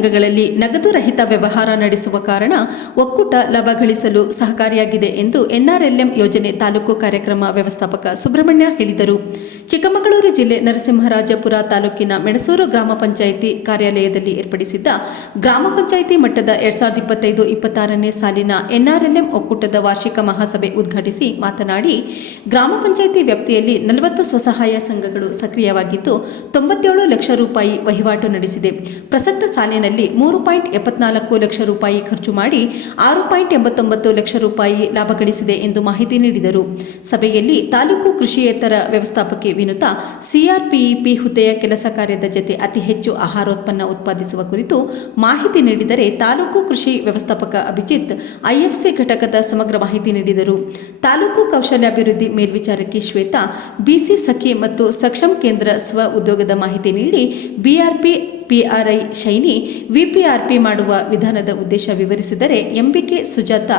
ಸಂಘಗಳಲ್ಲಿ ನಗದು ರಹಿತ ವ್ಯವಹಾರ ನಡೆಸುವ ಕಾರಣ ಒಕ್ಕೂಟ ಲಾಭ ಗಳಿಸಲು ಸಹಕಾರಿಯಾಗಿದೆ ಎಂದು ಎನ್ಆರ್ಎಲ್ಎಂ ಯೋಜನೆ ತಾಲೂಕು ಕಾರ್ಯಕ್ರಮ ವ್ಯವಸ್ಥಾಪಕ ಸುಬ್ರಹ್ಮಣ್ಯ ಹೇಳಿದರು. ಚಿಕ್ಕಮಗಳೂರು ಜಿಲ್ಲೆ ನರಸಿಂಹರಾಜಪುರ ತಾಲೂಕಿನ ಮೆಣಸೂರು ಗ್ರಾಮ ಪಂಚಾಯಿತಿ ಕಾರ್ಯಾಲಯದಲ್ಲಿ ಏರ್ಪಡಿಸಿದ್ದ ಗ್ರಾಮ ಪಂಚಾಯಿತಿ ಮಟ್ಟದ 2025-26ನೇ ಸಾಲಿನ ಎನ್ಆರ್ಎಲ್ಎಂ ಒಕ್ಕೂಟದ ವಾರ್ಷಿಕ ಮಹಾಸಭೆ ಉದ್ಘಾಟಿಸಿ ಮಾತನಾಡಿ, ಗ್ರಾಮ ಪಂಚಾಯಿತಿ ವ್ಯಾಪ್ತಿಯಲ್ಲಿ 40 ಸ್ವಸಹಾಯ ಸಂಘಗಳು ಸಕ್ರಿಯವಾಗಿದ್ದು 97 ಲಕ್ಷ ರೂಪಾಯಿ ವಹಿವಾಟು ನಡೆಸಿದೆ. ಪ್ರಸಕ್ತ ಸಾಲಿನಲ್ಲಿ 3.74 ಲಕ್ಷ ರೂಪಾಯಿ ಖರ್ಚು ಮಾಡಿ 6.89 ಲಕ್ಷ ರೂಪಾಯಿ ಲಾಭ ಗಳಿಸಿದೆ ಎಂದು ಮಾಹಿತಿ ನೀಡಿದರು. ಸಭೆಯಲ್ಲಿ ತಾಲೂಕು ಕೃಷಿಯೇತರ ವ್ಯವಸ್ಥಾಪಕಿ ವಿನುತಾ ಸಿಆರ್ಪಿಇಪಿ ಹುದ್ದೆಯ ಕೆಲಸ ಕಾರ್ಯದ ಜತೆ ಅತಿ ಹೆಚ್ಚು ಆಹಾರೋತ್ಪನ್ನ ಉತ್ಪಾದಿಸುವ ಕುರಿತು ಮಾಹಿತಿ ನೀಡಿದರೆ, ತಾಲೂಕು ಕೃಷಿ ವ್ಯವಸ್ಥಾಪಕ ಅಭಿಜಿತ್ ಐಎಫ್ಸಿ ಘಟಕದ ಸಮಗ್ರ ಮಾಹಿತಿ ನೀಡಿದರು. ತಾಲೂಕು ಕೌಶಲ್ಯಾಭಿವೃದ್ಧಿ ಮೇಲ್ವಿಚಾರಕಿ ಶ್ವೇತಾ ಬಿಸಿ ಸಖಿ ಮತ್ತು ಸಕ್ಷಮ್ ಕೇಂದ್ರ ಸ್ವ ಉದ್ಯೋಗದ ಮಾಹಿತಿ ನೀಡಿ, ಬಿಆರ್ಪಿ ಪಿಆರ್ಐ ಶೈನಿ ವಿಪಿಆರ್ಪಿ ಮಾಡುವ ವಿಧಾನದ ಉದ್ದೇಶ ವಿವರಿಸಿದರೆ, ಎಂಬಿಕೆ ಸುಜಾತ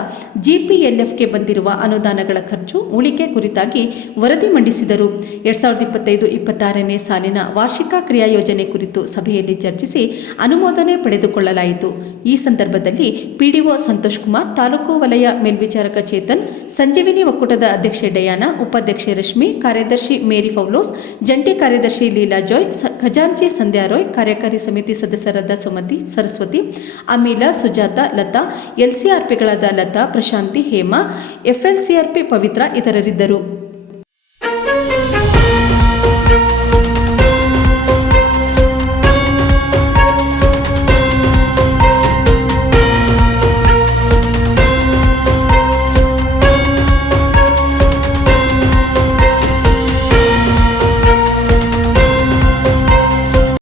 ಜಿಪಿಎಲ್ಎಫ್ಗೆ ಬಂದಿರುವ ಅನುದಾನಗಳ ಖರ್ಚು ಉಳಿಕೆ ಕುರಿತಾಗಿ ವರದಿ ಮಂಡಿಸಿದರು. 2025-26ನೇ ಸಾಲಿನ ವಾರ್ಷಿಕ ಕ್ರಿಯಾ ಯೋಜನೆ ಕುರಿತು ಸಭೆಯಲ್ಲಿ ಚರ್ಚಿಸಿ ಅನುಮೋದನೆ ಪಡೆದುಕೊಳ್ಳಲಾಯಿತು. ಈ ಸಂದರ್ಭದಲ್ಲಿ ಪಿಡಿಒ ಸಂತೋಷ್ ಕುಮಾರ್, ತಾಲೂಕು ವಲಯ ಮೇಲ್ವಿಚಾರಕ ಚೇತನ್, ಸಂಜೀವಿನಿ ಒಕ್ಕೂಟದ ಅಧ್ಯಕ್ಷೆ ಡಯಾನಾ, ಉಪಾಧ್ಯಕ್ಷೆ ರಶ್ಮಿ, ಕಾರ್ಯದರ್ಶಿ ಮೇರಿ ಫೌಲೋಸ್, ಜಂಟಿ ಕಾರ್ಯದರ್ಶಿ ಲೀಲಾ ಜಾಯ್, ಖಜಾಂಚಿ ಸಂಧ್ಯಾ ರಾಯ್, ಕಾರ್ಯಕಾರಿ ಸಮಿತಿ ಸದಸ್ಯರಾದ ಸುಮತಿ, ಸರಸ್ವತಿ, ಅಮೀಲಾ, ಸುಜಾತ, ಲತಾ, ಎಲ್ಸಿಆರ್ಪಿಗಳಾದ ಲತಾ, ಪ್ರಶಾಂತಿ, ಹೇಮಾ, ಎಫ್ಎಲ್ಸಿಆರ್ಪಿ ಪವಿತ್ರ ಇತರರಿದ್ದರು.